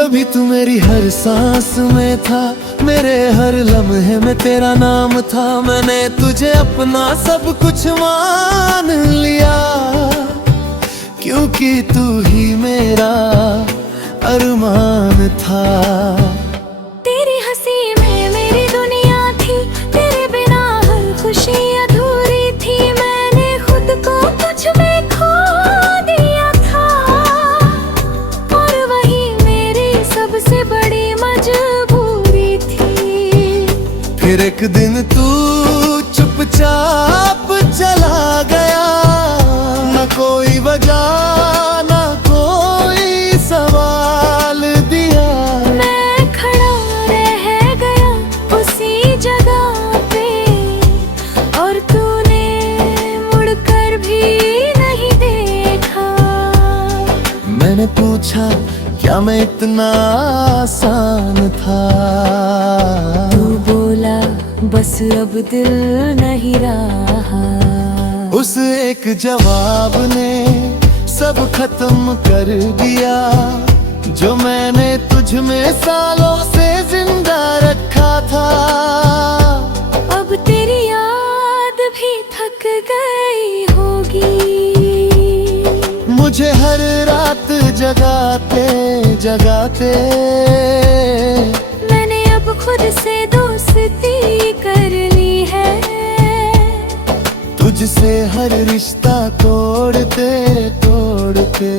कभी तू मेरी हर सांस में था, मेरे हर लम्हे में तेरा नाम था। मैंने तुझे अपना सब कुछ मान लिया, क्योंकि तू ही मेरा अरमान था। तेरी हंसी में मेरी दुनिया थी, तेरे बिना हर खुशी अधूरी थी। मैंने खुद को कुछ में खो दिया था, और वही मेरी सबसे बड़ी मजबूरी थी। फिर एक दिन तू चुपचाप चला गया, न कोई वजह न कोई सवाल दिया। मैं खड़ा रह गया उसी जगह पे, और तूने मुड़कर भी नहीं देखा। मैंने पूछा क्या मैं इतना आसान था, तू बोला बस अब दिल नहीं रहा। उस एक जवाब ने सब खत्म कर दिया, जो मैंने तुझ में सालों से जिंदा रखा था। अब तेरी याद भी थक गई होगी, मुझे हर रात जगाते जगाते। मैंने अब खुद से दोस्ती कर ली है, तुझसे हर रिश्ता तोड़ते तोड़ते।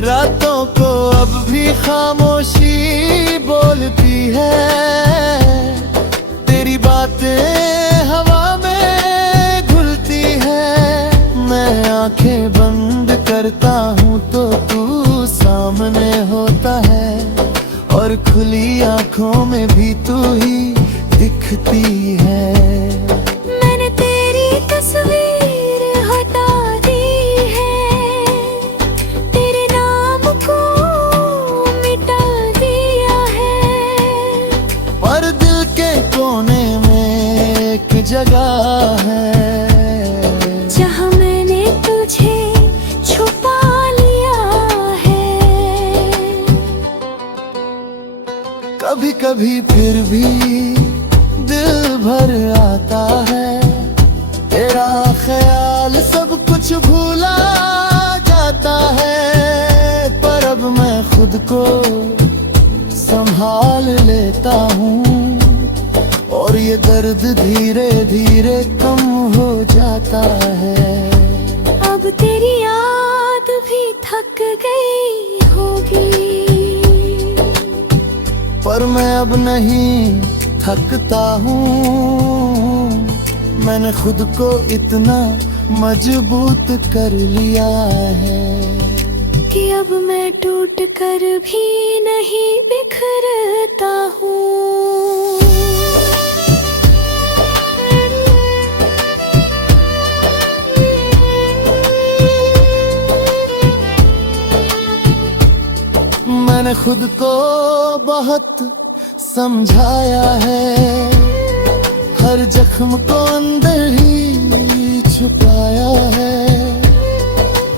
रातों को अब भी खामोशी बोलती है, तेरी बातें हवा में घुलती है। मैं आंखें बंद करता हूँ तो तू सामने होता है, और खुली आंखों में भी तू ही दिखती है। मैंने तेरी तस्वीर हटा दी है, तेरे नाम को मिटा दिया है। पर दिल के कोने में एक जगह है, जहाँ मैंने तुझे छुपा लिया है। कभी कभी फिर भी दिल भर आता है, तेरा ख्याल सब कुछ भूला जाता है। पर अब मैं खुद को संभाल लेता हूँ, और ये दर्द धीरे धीरे कम हो जाता है। अब तेरी याद भी थक गई होगी, पर मैं अब नहीं थकता हूँ। मैंने खुद को इतना मजबूत कर लिया है, कि अब मैं टूट कर भी नहीं बिखरता हूँ। मैंने खुद को बहुत समझाया है, हर जख्म को अंदर ही छुपाया है।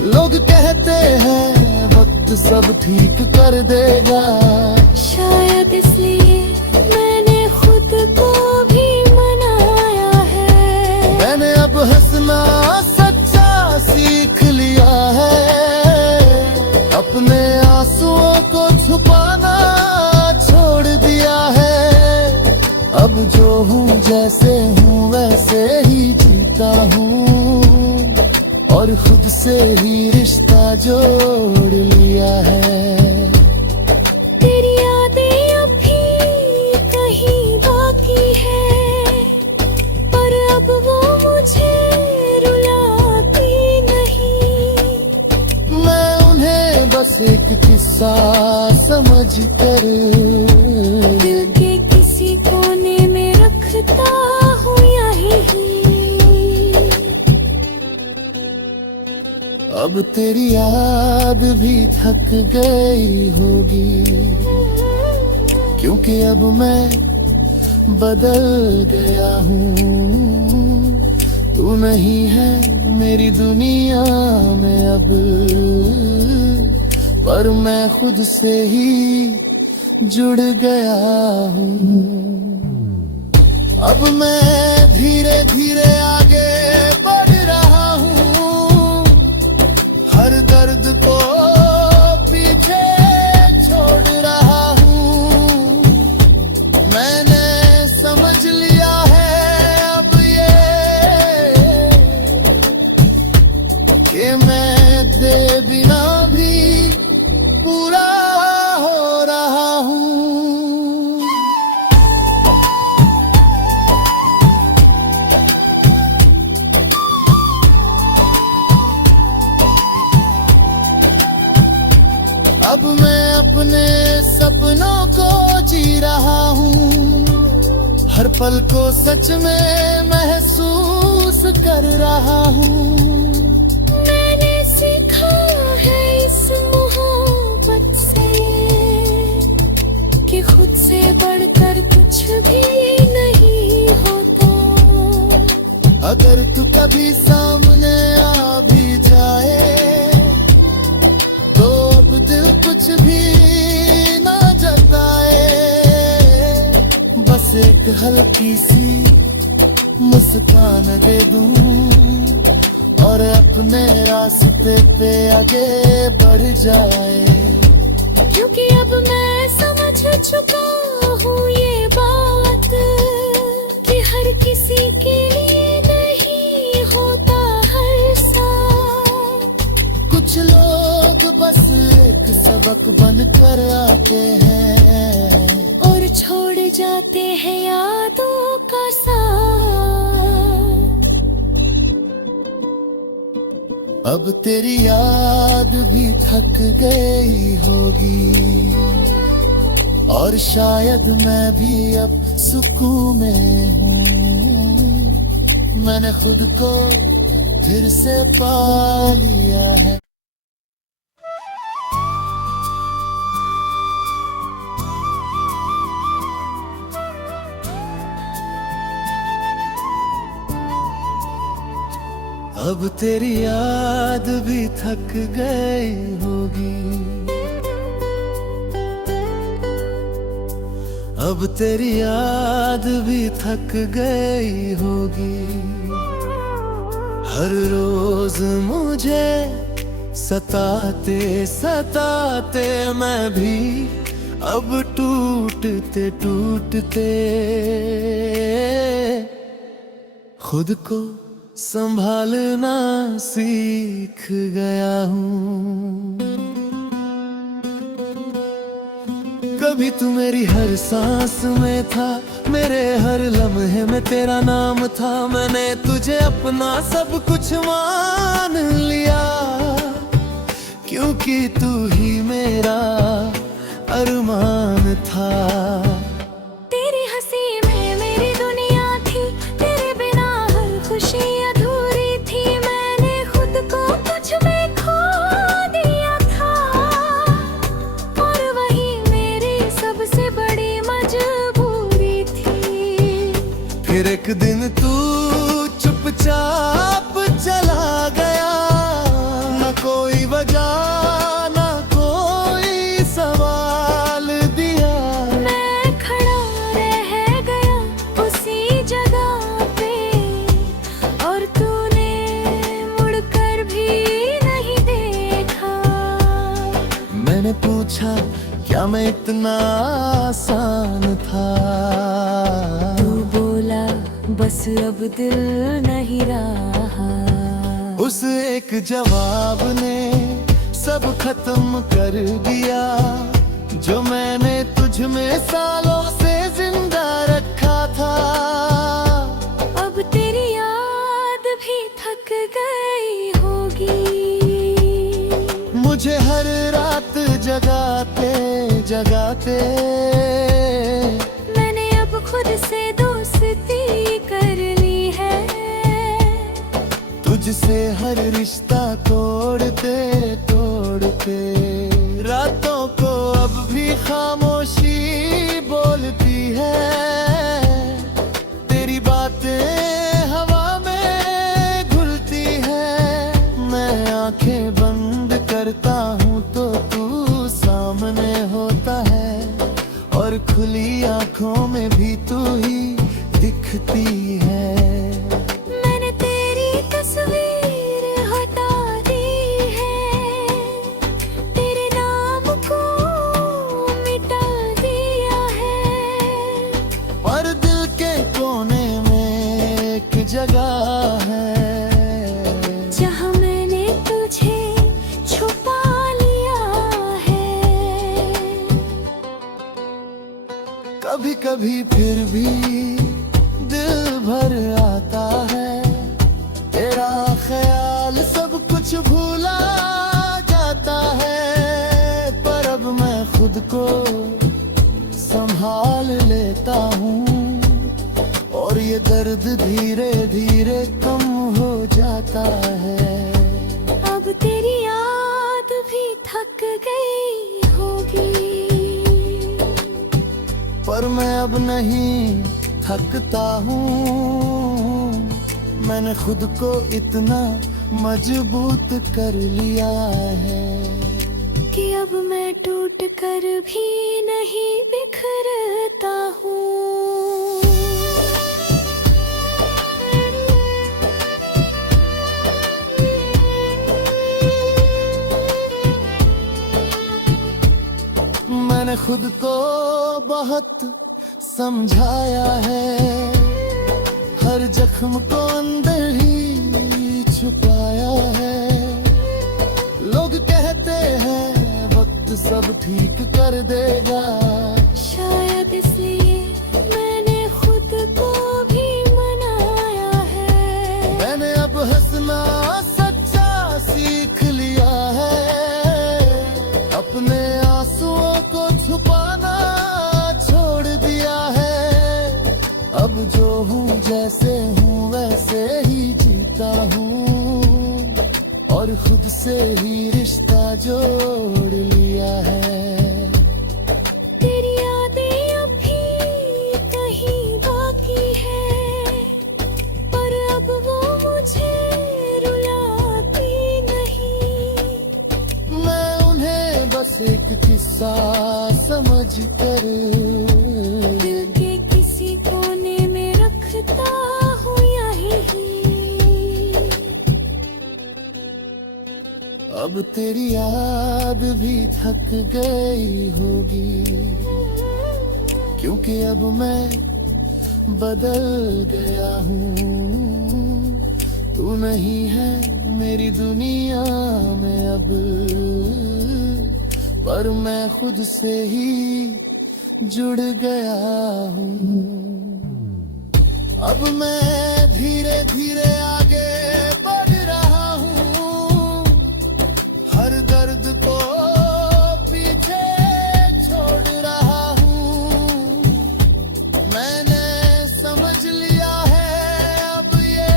लोग कहते हैं वक्त सब ठीक कर देगा, शायद इसलिए मैंने खुद को भी मनाया है। मैंने अब हंसना सच्चा सीख लिया है, अपने आंसुओं को छुपाना छोड़ दिया है। अब जो हूँ जैसे हूँ वैसे ही जीता हूँ, और खुद से ही रिश्ता जोड़ लिया है। तेरी यादें अब भी कहीं बाकी है, पर अब वो मुझे रुलाती नहीं। मैं उन्हें बस एक किस्सा समझ कर दिल के किसी कोने में रखता हूँ यहीं। अब तेरी याद भी थक गई होगी, क्योंकि अब मैं बदल गया हूँ। तू नहीं है मेरी दुनिया में अब, पर मैं खुद से ही जुड़ गया हूँ। अब मैं धीरे धीरे आगे बढ़ रहा हूँ, हर दर्द को पीछे छोड़ रहा हूँ। मैंने समझ लिया है अब ये कि मैं दे बिना भी पूरा हो रहा हूँ। अब मैं अपने सपनों को जी रहा हूँ, हर पल को सच में महसूस कर रहा हूँ। मैंने सीखा है इस मोहब्बत से कि खुद से बढ़कर कुछ भी नहीं होता। अगर तू कभी सामने आ भी जाए तो अब दिल कुछ भी ना जताए, बस एक हल्की सी मुस्कान दे दूं और अपने रास्ते पे आगे बढ़ जाए। क्योंकि अब मैं समझ चुका हूँ ये बात कि हर किसी के लिए नहीं होता हर साथ। कुछ लोग बस एक सबक बन कर आते हैं और छोड़ जाते हैं यादों का साथ। अब तेरी याद भी थक गई होगी और शायद मैं भी अब सुकून में हूँ। मैंने खुद को फिर से पा लिया है। अब तेरी याद भी थक गई होगी, अब तेरी याद भी थक गई होगी। हर रोज मुझे सताते सताते मैं भी अब टूटते टूटते खुद को संभालना सीख गया हूँ। कभी तू मेरी हर सांस में था, मेरे हर लम्हे में तेरा नाम था। मैंने तुझे अपना सब कुछ मान लिया, क्योंकि तू ही मेरा अरमान था। तेरी हंसी में मेरी दुनिया थी, तेरे बिना हर खुशी अधूरी थी। मैंने खुद को कुछ में खो दिया था और वही मेरी सबसे बड़ी मजबूरी थी। फिर एक दिन तू चुपचाप चला गया, न कोई वजह न कोई सवाल दिया। मैं खड़ा रह गया उसी जगह पे और तूने मुड़कर भी नहीं देखा। मैंने पूछा क्या मैं इतना आसान था, तू बोला बस अब दिल नहीं रहा। उस एक जवाब ने सब खत्म कर दिया, जो मैंने तुझ में सालों से जिंदा रखा था। अब तेरी याद भी थक गई होगी, मुझे हर रात जगाते जगाते मैंने अब खुद से दोस्ती कर ली है। तुझसे हर रिश्ता तोड़ते तोड़ते रातों को अब भी खामोशी बोलती है। तेरी बातें हवा में घुलती है, मैं आंखें बंद करता हूँ तो तू और खुली आंखों में भी तू ही दिखती है। मैंने तेरी तस्वीर हटा दी है, तेरे नाम को मिटा दिया है, पर दिल के कोने में एक जगह है जहाँ मैंने तुझे छुपा लिया है। कभी कभी फिर भी दिल भर आता है, तेरा ख्याल सब कुछ भूला जाता है, पर अब मैं खुद को संभाल लेता हूँ और ये दर्द धीरे धीरे कम हो जाता है। अब तेरी याद भी थक गई होगी, पर मैं अब नहीं थकता हूँ, मैंने खुद को इतना मजबूत कर लिया है कि अब मैं टूट कर भी नहीं बिखरता हूँ। मैंने खुद को बहुत समझाया है, हर जख्म को अंदर ही छुपाया है। लोग कहते हैं वक्त सब ठीक कर देगा, शायद इसलिए मैंने खुद को भी मनाया है। मैंने अब हंसना सच्चा सीख लिया है, अपने आंसुओं को छुपाना छोड़ दिया है। अब जो हूँ जैसे हूँ वैसे ही जीता हूँ और खुद से ही रिश्ता जोड़ लिया है। तेरी यादें अभी कहीं बाकी है, पर अब वो मुझे रुलाती नहीं। मैं उन्हें बस एक किस्सा समझ कर दिल के किसी कोने में रखता हूँ यहीं। अब तेरी याद भी थक गई होगी, क्योंकि अब मैं बदल गया हूँ। तू नहीं है मेरी दुनिया में अब, पर मैं खुद से ही जुड़ गया हूँ। अब मैं धीरे धीरे आगे बढ़ रहा हूँ, हर दर्द को पीछे छोड़ रहा हूँ। मैंने समझ लिया है अब ये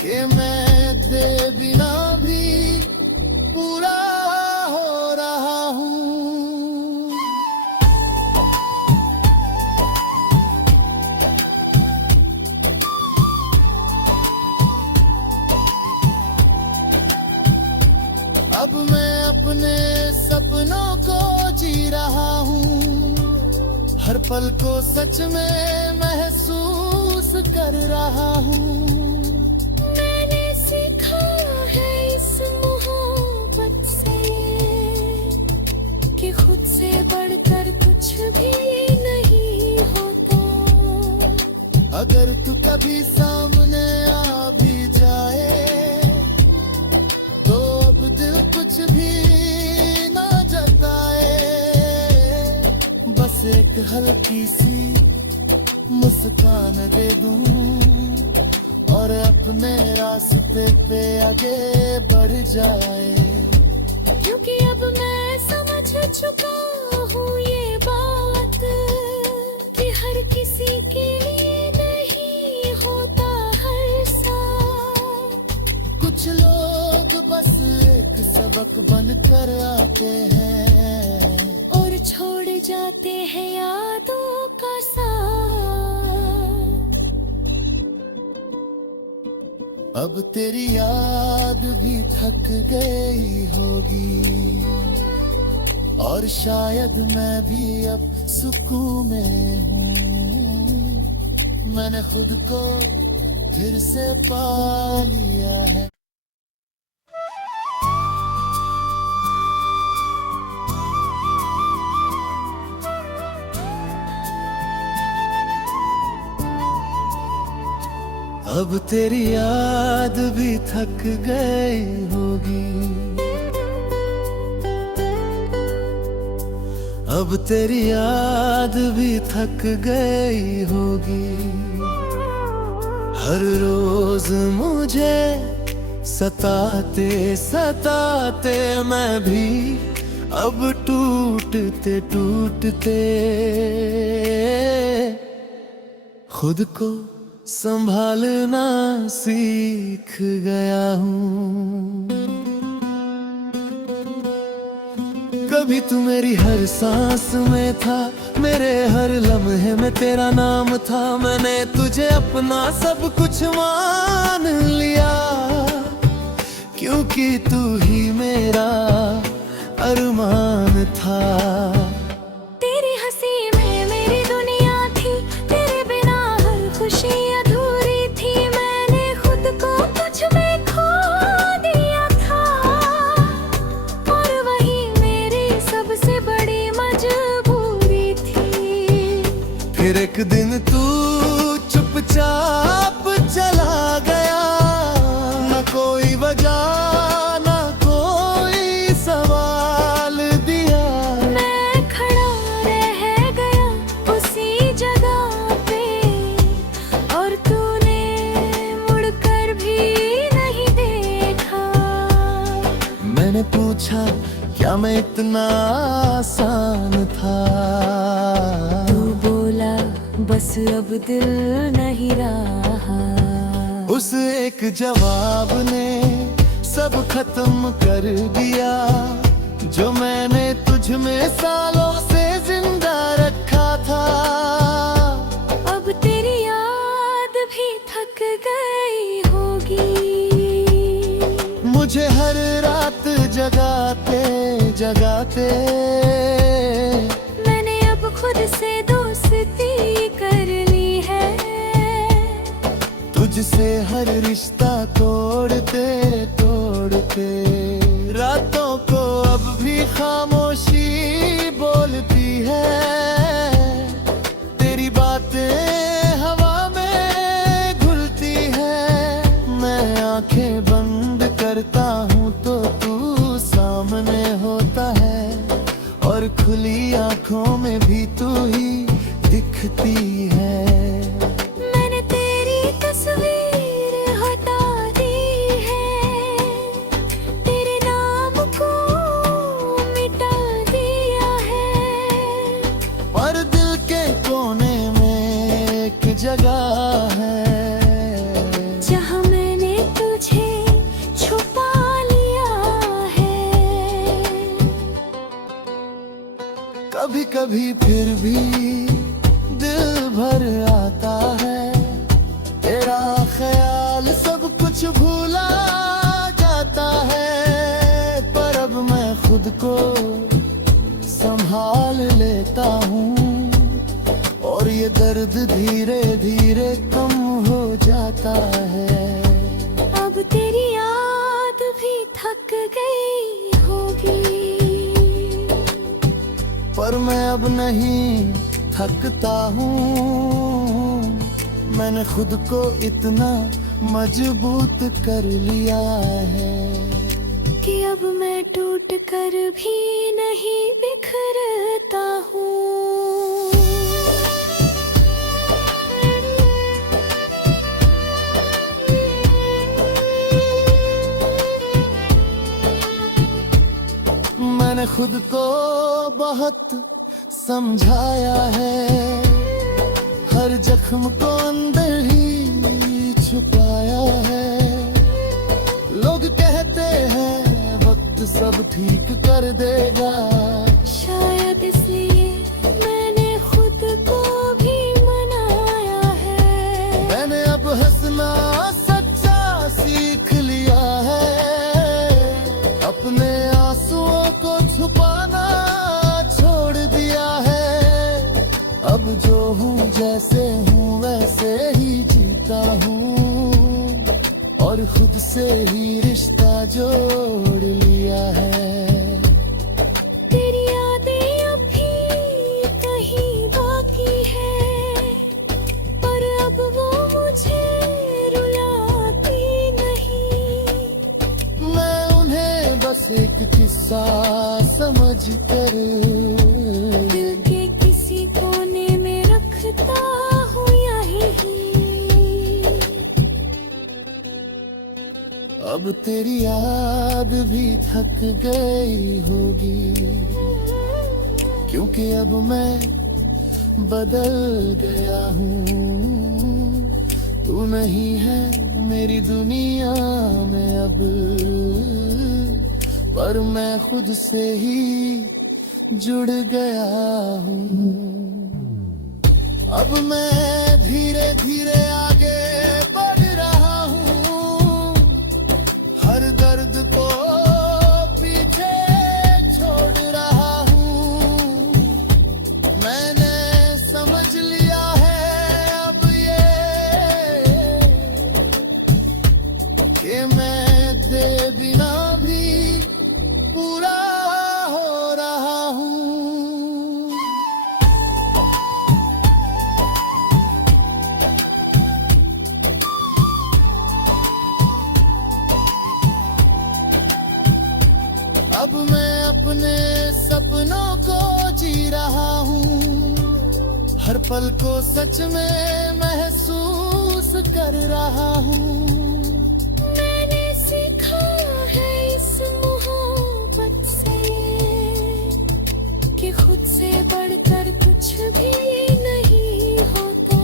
कि मैं दे बिना भी पूरा हो रहा हूँ। अब मैं अपने सपनों को जी रहा हूँ, हर पल को सच में महसूस कर रहा हूँ। मैंने सीखा है इस मोहब्बत से कि खुद से बढ़कर कुछ भी नहीं होता। अगर तू कभी सामने आ भी जाए तो अब दिल कुछ भी ना जताए, बस एक हल्की सी मुस्कान दे दूं और अपने रास्ते पे आगे बढ़ जाए। क्योंकि अब मैं समझ चुका हूँ ये बात कि हर किसी के लिए नहीं होता हर साथ। कुछ लोग बस एक सबक बन कर आते हैं और छोड़ जाते हैं यादों का साथ। अब तेरी याद भी थक गई होगी और शायद मैं भी अब सुकून में हूँ। मैंने खुद को फिर से पा लिया है। अब तेरी याद भी थक गई होगी, अब तेरी याद भी थक गई होगी। हर रोज मुझे सताते सताते मैं भी अब टूटते टूटते खुद को संभालना सीख गया हूँ। कभी तू मेरी हर सांस में था, मेरे हर लम्हे में तेरा नाम था। मैंने तुझे अपना सब कुछ मान लिया, क्योंकि तू ही मेरा अरमान था। तेरी हंसी में मेरी दुनिया थी, तेरे बिना हर खुशी अधूरी थी। मैंने खुद को तुझ में खो दिया था, और वही मेरी सबसे बड़ी मजबूरी थी। फिर एक दिन तू चुपचाप चला गया, न कोई वजह न कोई सवाल दिया। मैं खड़ा रह गया उसी जगह पे, और तूने मुड़कर भी नहीं देखा। मैंने पूछा क्या मैं इतना आसान था, तू बोला बस अब दिल नहीं रहा। उस एक जवाब ने सब खत्म कर दिया, जो मैंने तुझ में सालों से जिंदा रखा था। अब तेरी याद भी थक गई होगी, मुझे हर रात जगाते जगाते मैंने अब खुद से दोस्ती कर ली है। तुझसे हर रिश्ता तोड़ते तोड़ते रातों को अब भी खामोशी बोलती है। तेरी बातें हवा में घुलती है, मैं आंखें बंद करता हूँ तो तू सामने होता है, और खुली आंखों में भी तू ही दिखती है। मैंने तेरी तस्वीर हटा दी है, तेरे नाम को मिटा दिया है, पर दिल के कोने में एक जगह है, जहाँ मैंने तुझे छुपा लिया है। कभी कभी फिर भी दिल भर आता है, तेरा ख्याल सब कुछ भूला जाता है। पर अब मैं खुद को संभाल लेता हूँ, और ये दर्द धीरे धीरे कम हो जाता है। अब तेरी याद भी थक गई होगी, पर मैं अब नहीं थकता हूँ। मैंने खुद को इतना मजबूत कर लिया है कि अब मैं टूट कर भी नहीं बिखरता हूँ। मैंने खुद को बहुत समझाया है, हर जख्म को अंदर ही छुपाया है। लोग कहते हैं वक्त सब ठीक कर देगा, शायद इसलिए मैंने खुद को भी मनाया है। मैंने अब हंसना सच्चा सीख लिया है, अपने आंसुओं को छुपाना अब जो हूँ जैसे हूँ वैसे ही जीता हूँ, और खुद से ही रिश्ता जोड़ लिया है। तेरी यादें अभी कहीं बाकी है, पर अब वो मुझे रुलाती नहीं। मैं उन्हें बस एक किस्सा समझ कर दिल के किसी कोने में रखता हूँ यहीं। अब तेरी याद भी थक गई होगी, क्योंकि अब मैं बदल गया हूँ। तू नहीं है मेरी दुनिया में अब, पर मैं खुद से ही जुड़ गया हूँ। अब मैं धीरे धीरे आगे बढ़ रहा हूँ, हर दर्द को पीछे छोड़ रहा हूँ। मैंने समझ लिया है अब ये कि मैं दे बिना भी पूरा हो रहा हूँ। अब मैं अपने सपनों को जी रहा हूँ, हर पल को सच में महसूस कर रहा हूँ। मैंने सीखा है इस मोहब्बत से कि खुद से बढ़कर कुछ भी नहीं होता।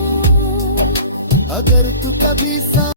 अगर तू कभी